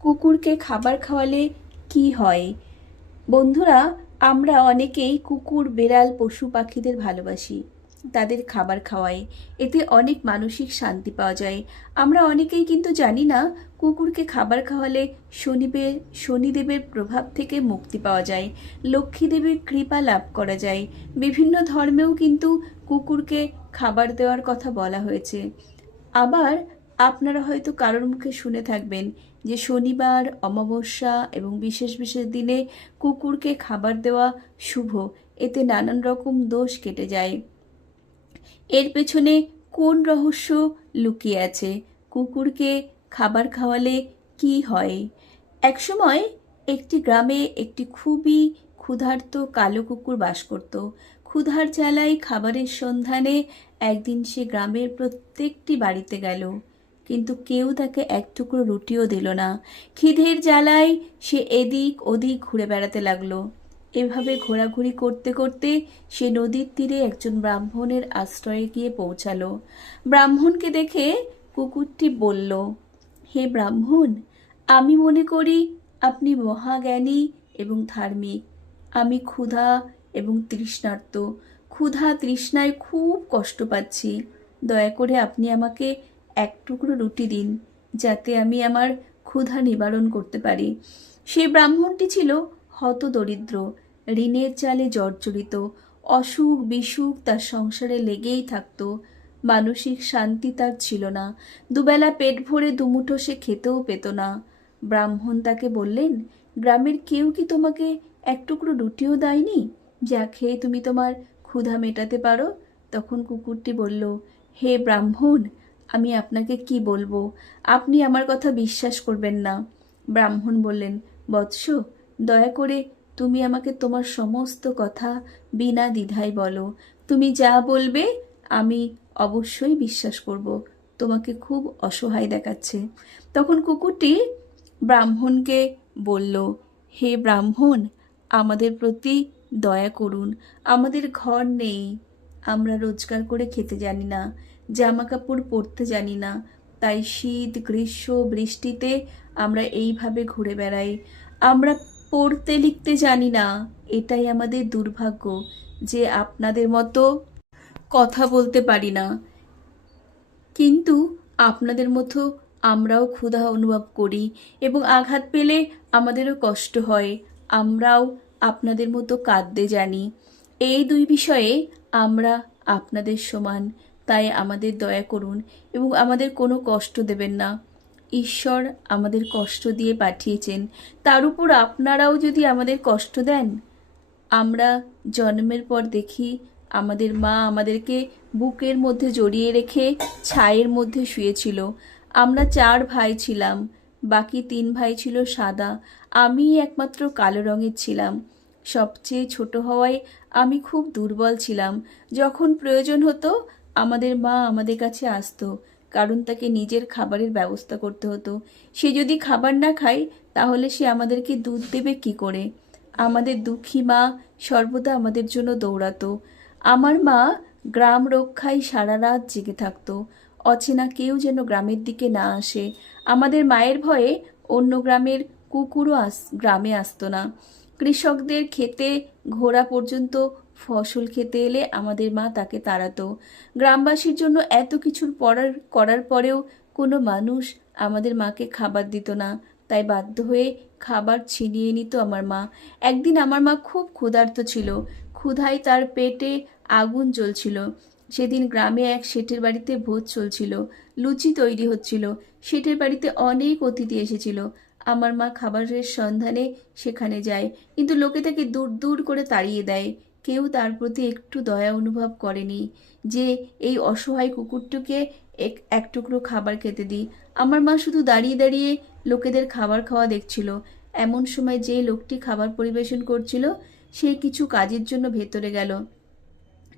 কুকুরকে খাবার খাওয়ালে কি হয়? বন্ধুরা, আমরা অনেকেই কুকুর, বেড়াল, পশু পাখিদের ভালোবাসি, তাদের খাবার খাওয়াই। এতে অনেক মানসিক শান্তি পাওয়া যায়। আমরা অনেকেই কিন্তু জানি না, কুকুরকে খাবার খাওয়ালে শনিবের শনিদেবের প্রভাব থেকে মুক্তি পাওয়া যায় লক্ষ্মী দেবীর কৃপা লাভ করা যায়। বিভিন্ন ধর্মেও কিন্তু কুকুরকে খাবার দেওয়ার কথা বলা হয়েছে। আবার আপনারা হয়তো কারোর মুখে শুনে থাকবেন যে শনিবার, অমাবস্যা এবং বিশেষ বিশেষ দিনে কুকুরকে খাবার দেওয়া শুভ। এতে নানান রকম দোষ কেটে যায়। এর পেছনে কোন রহস্য লুকিয়ে আছে? কুকুরকে খাবার খাওয়ালে কি হয়? একসময় একটি গ্রামে একটি খুবই ক্ষুধার্ত কালো কুকুর বাস করত। ক্ষুধার জ্বালায় খাবারের সন্ধানে একদিন সে গ্রামের প্রত্যেকটি বাড়িতে গেল। কিন্তু কেউ তাকে এক টুকরো রুটিও দিল না। খিদের জ্বালায় সে এদিক ওদিক ঘুরে বেড়াতে লাগল। এভাবে ঘোরাঘুরি করতে করতে সে নদীর তীরে একজন ব্রাহ্মণের আশ্রয়ে গিয়ে পৌঁছালো। ব্রাহ্মণকে দেখে কুকুরটি বলল, হে ব্রাহ্মণ, আমি মনে করি আপনি মহাজ্ঞানী এবং ধার্মিক। আমি ক্ষুধা এবং তৃষ্ণার্ত। ক্ষুধা তৃষ্ণায় খুব কষ্ট পাচ্ছি। দয়া করে আপনি আমাকে এক টুকরো রুটি দিন, যাতে আমি আমার ক্ষুধা নিবারণ করতে পারি। সেই ব্রাহ্মণটি ছিল হত দরিদ্র ঋণের চালে জর্জরিত, অসুখ বিসুখ তার সংসারে লেগেই থাকতো, মানসিক শান্তি তার ছিল না, দুবেলা পেট ভরে দুমুঠো সে খেতেও পেত না। ব্রাহ্মণ তাকে বললেন, গ্রামের কেউ কি তোমাকে এক টুকরো রুটিও দেয়নি? যা খেয়ে তুমি তোমার ক্ষুধা মেটাতে পারো? তখন কুকুরটি বলল, হে ব্রাহ্মণ আমি আপনাকে কি বলব? আপনি আমার কথা বিশ্বাস করবেন না। ব্রাহ্মণ বললেন, বৎস, দয়া করে তুমি আমাকে তোমার সমস্ত কথা বিনা দ্বিধায় বলো। তুমি যা বলবে আমি অবশ্যই বিশ্বাস করব। তোমাকে খুব অসহায় দেখাচ্ছে। তখন কুকুরটি ব্রাহ্মণকে বলল, হে ব্রাহ্মণ, আমাদের প্রতি দয়া করুন। আমাদের ঘর নেই। আমরা রোজগার করে খেতে জানি না। জামা কাপড় পরতে জানি না। তাই শীত, গ্রীষ্ম, বৃষ্টিতে আমরা এইভাবে ঘুরে বেড়াই। আমরা পড়তে লিখতে জানি না। এটাই আমাদের দুর্ভাগ্য যে আপনাদের মতো কথা বলতে পারি না। কিন্তু আপনাদের মতো আমরাও ক্ষুধা অনুভব করি এবং আঘাত পেলে আমাদেরও কষ্ট হয়। আমরাও আপনাদের মতো কাঁদতে জানি। এই দুই বিষয়ে আমরা আপনাদের সমান। তাই আমাদের দয়া করুন এবং আমাদের কোনো কষ্ট দেবেন না। ঈশ্বর আমাদের কষ্ট দিয়ে পাঠিয়েছেন। তার উপর আপনারাও যদি আমাদের কষ্ট দেন, আমরা জন্মের পর দেখি আমাদের মা আমাদেরকে বুকের মধ্যে জড়িয়ে রেখে ছায়ের মধ্যে শুয়েছিল। আমরা চার ভাই ছিলাম, বাকি তিন ভাই ছিল সাদা। আমি একমাত্র কালো রঙের ছিলাম। সবচেয়ে ছোট হওয়ায় আমি খুব দুর্বল ছিলাম। যখন প্রয়োজন হতো আমাদের মা আমাদের কাছে আসতো, কারণ তাকে নিজের খাবারের ব্যবস্থা করতে হতো। সে যদি খাবার না খায়, তাহলে সে আমাদেরকে দুধ দেবে কি করে? আমাদের দুঃখী মা সর্বদা আমাদের জন্য দৌড়াতো। আমার মা গ্রাম রক্ষায় সারা রাত জেগে থাকতো। অচেনা কেউ যেন গ্রামের দিকে না আসে। আমাদের মায়ের ভয়ে অন্য গ্রামের কুকুরও আস, গ্রামে আসতো না। কৃষকদের খেতে ঘোড়া পর্যন্ত ফসল খেতে এলে আমাদের মা তাকে তাড়াতো। গ্রামবাসীর জন্য এত কিছুর পড়ার করার পরেও কোনো মানুষ আমাদের মাকে খাবার দিত না। তাই বাধ্য হয়ে খাবার ছিনিয়ে নিত আমার মা। একদিন আমার মা খুব ক্ষুধার্ত ছিল। ক্ষুধায় তার পেটে আগুন জ্বলছিল। সেদিন গ্রামে এক শেঠের বাড়িতে ভোজ চলছিল। লুচি তৈরি হচ্ছিল। শেঠের বাড়িতে অনেক অতিথি এসেছিল। আমার মা খাবারের সন্ধানে সেখানে যায়। কিন্তু লোকে তাকে দূর দূর করে তাড়িয়ে দেয়। কেউ তার প্রতি একটু দয়া অনুভব করেনি যে এই অসহায় কুকুরটিকে এক এক টুকরো খাবার খেতে দিই। আমার মা শুধু দাঁড়িয়ে দাঁড়িয়ে লোকেদের খাবার খাওয়া দেখছিল। এমন সময় যে লোকটি খাবার পরিবেশন করছিল, সে কিছু কাজের জন্য ভেতরে গেল।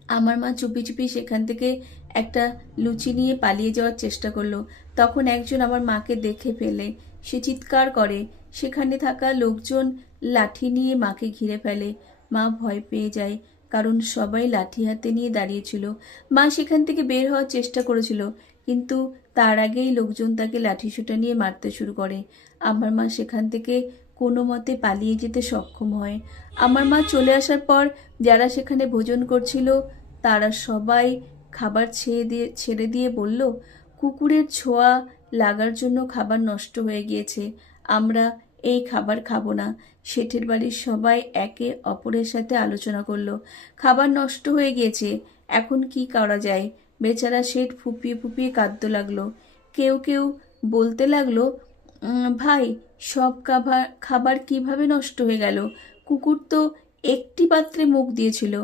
আমার মা চুপি চুপি সেখান থেকে একটা লুচি নিয়ে পালিয়ে যাওয়ার চেষ্টা করল। তখন একজন আমার মাকে দেখে ফেলে। সে চিৎকার করে। সেখানে থাকা লোকজন লাঠি নিয়ে মাকে ঘিরে ফেলে। মা ভয় পেয়ে যায়, কারণ সবাই লাঠি হাতে নিয়ে দাঁড়িয়েছিল মা সেখান থেকে বের হওয়ার চেষ্টা করেছিল, কিন্তু তার আগেই লোকজন তাকে লাঠিসোঁটা নিয়ে মারতে শুরু করে। আমার মা সেখান থেকে কোনো মতে পালিয়ে যেতে সক্ষম হয়। আমার মা চলে আসার পর যারা সেখানে ভোজন করছিল, তারা সবাই খাবার ছেড়ে দিয়ে ছেড়ে দিয়ে বলল, কুকুরের ছোঁয়া লাগার জন্য খাবার নষ্ট হয়ে গিয়েছে। আমরা এই খাবার খাব না। শেঠের বাড়ির সবাই একে অপরের সাথে আলোচনা করল। খাবার নষ্ট হয়ে গিয়েছে, এখন কি করা যায়? বেচারা শেঠ ফুপিয়ে ফুপিয়ে কাঁদতে লাগল। কেউ কেউ বলতে লাগল ভাই, সব খাবার খাবার কীভাবে নষ্ট হয়ে গেল? কুকুর তো একটি পাত্রে মুখ দিয়েছিল।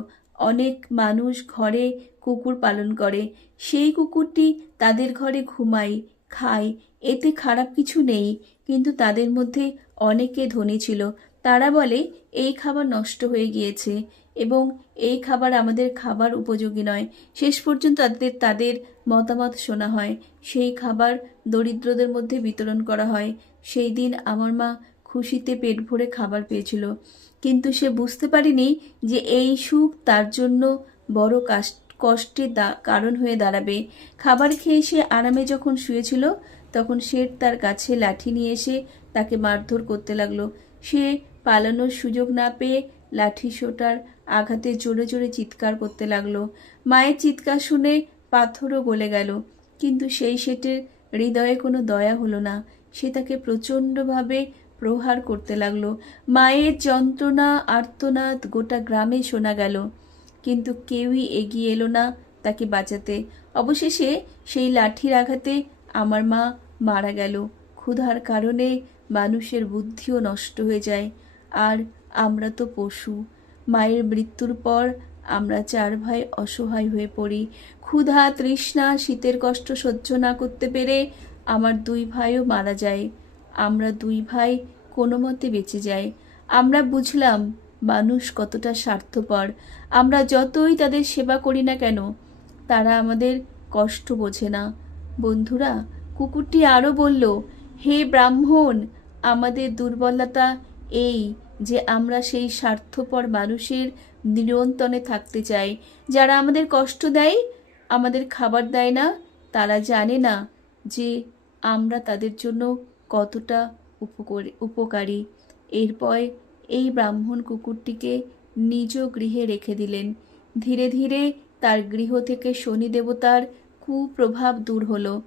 অনেক মানুষ ঘরে কুকুর পালন করে। সেই কুকুরটি তাদের ঘরে ঘুমায়, খায় এতে খারাপ কিছু নেই, কিন্তু তাদের মধ্যে অনেকে ধনী ছিল। তারা বলে, এই খাবার নষ্ট হয়ে গিয়েছে এবং এই খাবার আমাদের খাবার উপযোগী নয়। শেষ পর্যন্ত তাদের তাদের মতামত শোনা হয়। সেই খাবার দরিদ্রদের মধ্যে বিতরণ করা হয়। সেই দিন আমার মা খুশিতে পেট ভরে খাবার পেয়েছিল। কিন্তু সে বুঝতে পারেনি যে এই সুখ তার জন্য বড় কষ্টের কারণ হয়ে দাঁড়াবে। খাবার খেয়ে সে আরামে যখন শুয়েছিল তখন শেঠ তার কাছে লাঠি নিয়ে এসে তাকে মারধর করতে লাগল। সে পালানোর সুযোগ না পেয়ে লাঠি সোটার আঘাতে জোরে জোরে চিৎকার করতে লাগল। মায়ের চিৎকার শুনে পাথরও গলে গেল, কিন্তু সেই শেঠের হৃদয়ে কোনো দয়া হলো না। সে তাকে প্রচণ্ডভাবে প্রহার করতে লাগল। মায়ের যন্ত্রণা, আর্তনাদ গোটা গ্রামে শোনা গেল, কিন্তু কেউই এগিয়ে এলো না তাকে বাঁচাতে। অবশেষে সেই লাঠির আঘাতে আমার মা মারা গেল। ক্ষুধার কারণে মানুষের বুদ্ধিও নষ্ট হয়ে যায়। আর আমরা তো পশু। মায়ের মৃত্যুর পর আমরা চার ভাই অসহায় হয়ে পড়ি। ক্ষুধা, তৃষ্ণা, শীতের কষ্ট সহ্য না করতে পেরে আমার দুই ভাইও মারা যায়। আমরা দুই ভাই কোনো মতে বেঁচে যাই। আমরা বুঝলাম মানুষ কতটা স্বার্থপর। আমরা যতই তাদের সেবা করি না কেন, তারা আমাদের কষ্ট বোঝে না। বন্ধুরা, কুকুরটি আরও বলল, হে ব্রাহ্মণ, আমাদের দুর্বলতা এই যে আমরা সেই স্বার্থপর মানুষের নিরন্তনে থাকতে চাই। যারা আমাদের কষ্ট দেয়, আমাদের খাবার দেয় না, তারা জানে না যে আমরা তাদের জন্য কতটা উপকারী উপকারী। এরপর এই ব্রাহ্মণ কুকুরটিকে নিজ গৃহে রেখে দিলেন। ধীরে ধীরে তার গৃহ থেকে শনি দেবতার কুপ্রভাব দূর হলো।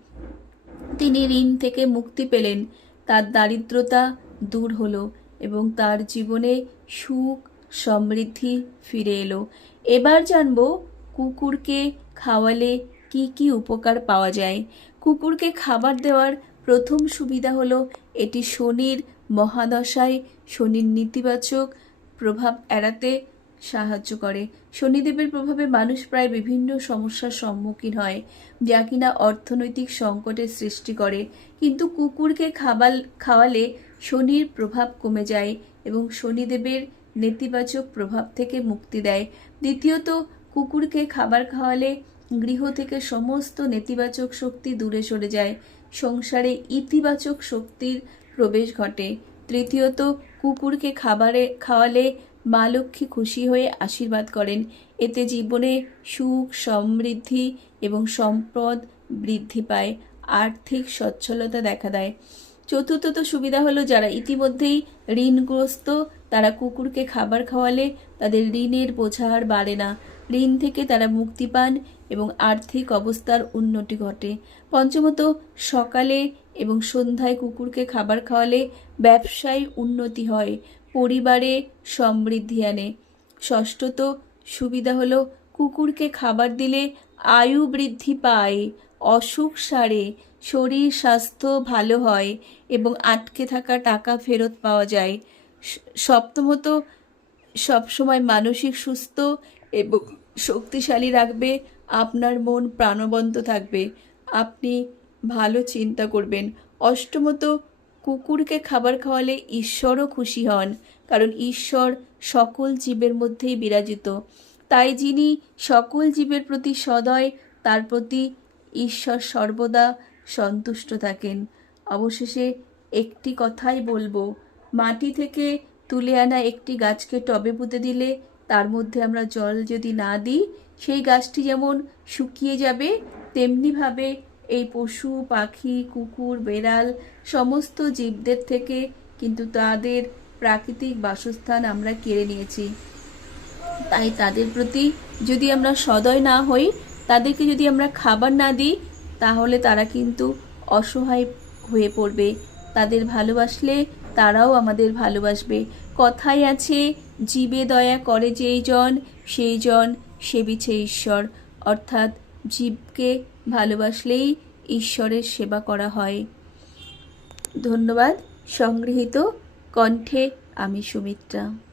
তিনি ঋণ থেকে মুক্তি পেলেন, তার দারিদ্রতা দূর হলো এবং তার জীবনে সুখ, সমৃদ্ধি ফিরে এলো। এবার জানব কুকুরকে খাওয়ালে কি কি উপকার পাওয়া যায়। কুকুরকে খাবার দেওয়ার প্রথম সুবিধা হলো এটি শনির মহাদশায় শনির নেতিবাচক প্রভাব এড়াতে সাহায্য করে। শনিদেবের প্রভাবে মানুষ প্রায় বিভিন্ন সমস্যার সম্মুখীন হয়, যা কিনা অর্থনৈতিক সংকটের সৃষ্টি করে। কিন্তু কুকুরকে খাবার খাওয়ালে শনির প্রভাব কমে যায় এবং শনিদেবের নেতিবাচক প্রভাব থেকে মুক্তি দেয়। দ্বিতীয়ত, কুকুরকে খাবার খাওয়ালে গৃহ থেকে সমস্ত নেতিবাচক শক্তি দূরে সরে যায়। সংসারে ইতিবাচক শক্তির প্রবেশ ঘটে। তৃতীয়ত, কুকুরকে খাবারে, খাওয়ালে মা লক্ষ্মী খুশি হয়ে আশীর্বাদ করেন। এতে জীবনে সুখ, সমৃদ্ধি এবং সম্পদ বৃদ্ধি পায়, আর্থিক সচ্ছলতা দেখা দেয়। চতুর্থত সুবিধা হলো যারা ইতিমধ্যেই ঋণগ্রস্ত, তারা কুকুরকে খাবার খাওয়ালে তাদের ঋণের বোঝা বাড়ে না। ঋণ থেকে তারা মুক্তি পান এবং আর্থিক অবস্থার উন্নতি ঘটে। পঞ্চমত, সকালে এবং সন্ধ্যায় কুকুরকে খাবার খাওয়ালে ব্যবসায় উন্নতি হয়। পরিবারে সমৃদ্ধি আনে। ষষ্ঠত সুবিধা হলো, কুকুরকে খাবার দিলে আয়ু বৃদ্ধি পায়, অসুখ সারে, শরীর স্বাস্থ্য ভালো হয় এবং আটকে থাকা টাকা ফেরত পাওয়া যায়। সপ্তমত, সবসময় মানসিক সুস্থ এবং শক্তিশালী রাখবে, আপনার মন প্রাণবন্ত থাকবে। আপনি ভালো চিন্তা করবেন। অষ্টমত কুকুরকে খাবার খাওয়ালে ঈশ্বরও খুশি হন, কারণ ঈশ্বর সকল জীবের মধ্যেই বিরাজিত। তাই যিনি সকল জীবের প্রতি সদয়, তার প্রতি ঈশ্বর সর্বদা সন্তুষ্ট থাকেন। অবশেষে একটি কথাই বলব, মাটি থেকে তুলে আনা একটি গাছকে টবে পুঁতে দিলে তার মধ্যে আমরা জল যদি না দিই, সেই গাছটি যেমন শুকিয়ে যাবে, তেমনিভাবে এই পশু, পাখি, কুকুর, বেড়াল, সমস্ত জীবদের থেকে কিন্তু তাদের প্রাকৃতিক বাসস্থান আমরা কেড়ে নিয়েছি। তাই তাদের প্রতি যদি আমরা সদয় না হই, তাদেরকে যদি আমরা খাবার না দিই, তাহলে তারা কিন্তু অসহায় হয়ে পড়বে। তাদের ভালোবাসলে তারাও আমাদের ভালোবাসবে। কথাই আছে, জীবে দয়া করে যেই জন, সেই জন সেবিছে ঈশ্বর। অর্থাৎ জীবকে ভালোবাসলেই ঈশ্বরের সেবা করা হয়। ধন্যবাদ সংগৃহীত কণ্ঠে আমি সুমিত্রা।